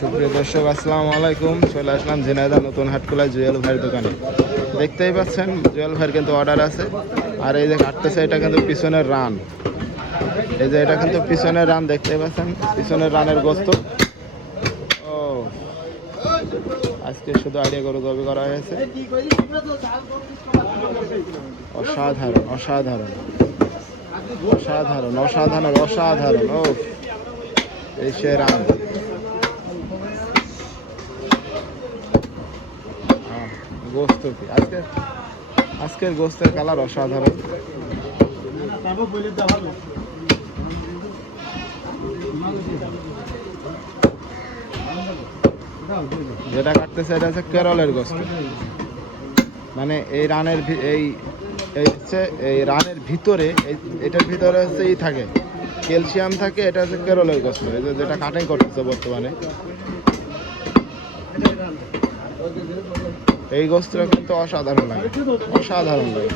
সুপ্রিয় দর্শক, আসসালামু আলাইকুম। চলে আসলাম ঝিনাইদহ নতুন হাটখোলায় জুয়েল ভাইয়ের দোকানে। দেখতেই পাচ্ছেন জুয়েল ভাইয়ের কিন্তু অর্ডার আছে। আর এই যে কাটতেছে, এটা কিন্তু পিছনের রান। এই যে এটা কিন্তু পিছনের রান, দেখতেই পাচ্ছেন পিছনের রানের গোস্ত। ও আজকে শুধু আইডিয়া গরু জবাই করা হয়েছে। অসাধারণ অসাধারণ অসাধারণ অসাধারণ অসাধারণ। ও এই সে রান। গোস্ত কি আজকের গোস্তের কালার অসাধারণ। যেটা কাটতেছে এটা হচ্ছে কেরলের গোস্ত। মানে এই রানের এই রানের ভিতরে, এটার ভিতরে হচ্ছে থাকে ক্যালসিয়াম থাকে। এটা হচ্ছে কেরলের গোস্ত, এই যেটা কাটিং করতেছে বর্তমানে। এই গোস্তটা কিন্তু অসাধারণ লাগে, অসাধারণ লাগে।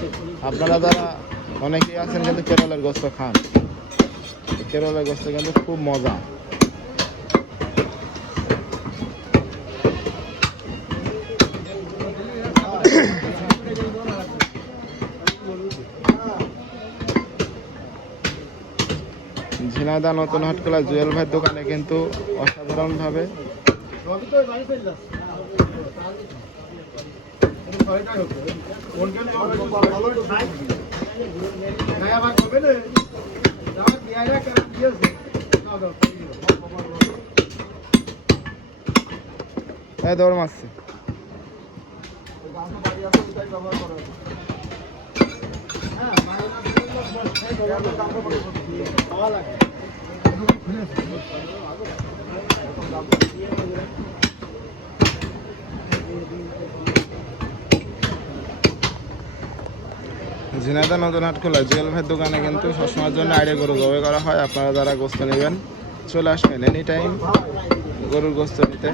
আপনারা যারা অনেকেই আছেন কিন্তু কেরলের গোস্ত খান, কেরলের গোস্ত কিন্তু খুব মজা। ঝিনাইদহ নতুন হাটখোলা জুয়েল ভাইয়ের দোকানে কিন্তু অসাধারণভাবে দৌড় মারছে। ঝিনাইদহ নতুন হাটখোলা জুয়েল ভাইয়ের দোকানে কিন্তু সবসময়ের জন্য আইডিয়া গরু জবাই করা হয়। আপনারা যারা গোস্ত নেবেন চলে আসবেন এনি টাইম গরুর গোস্ত নিতে।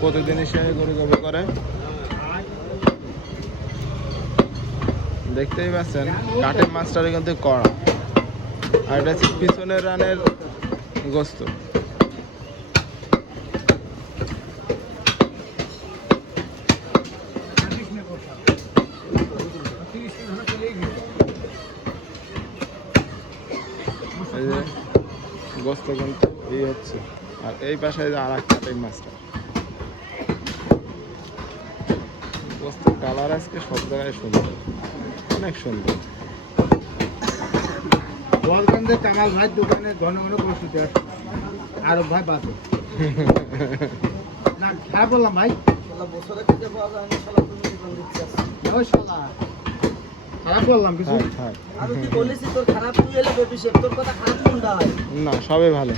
প্রতিদিন এসে গরু জবাই করে। দেখতেই পাচ্ছেন কাঠের মাছটারে কিন্তু কড়া। আর এটা হচ্ছে পিছনের রানের গোস্ত। এই যে গোস্ত কিন্তু এই হচ্ছে, আর এই পাশে আর এক কাঠের মাছটা। গোস্তের কালার আজকে সব জায়গায় সুন্দর, অনেক সুন্দর। বলগঞ্জের কামাল ভাই দোকানে ঘন ঘন প্রস্তুতি আছে। আরব ভাই বাসে না খারাপ বললাম ভাই, খারাপ বললাম কিছু না, সবই ভালো।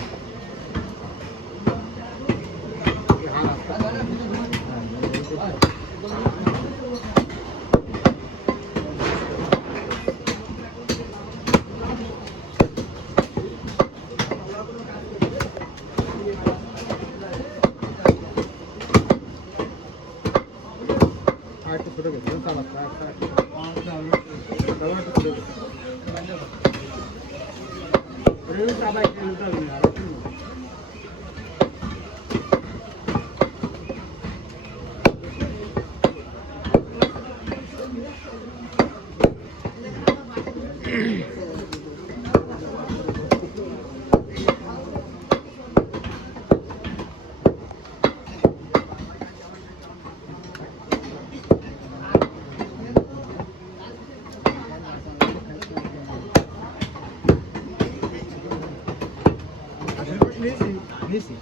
নিয়েছি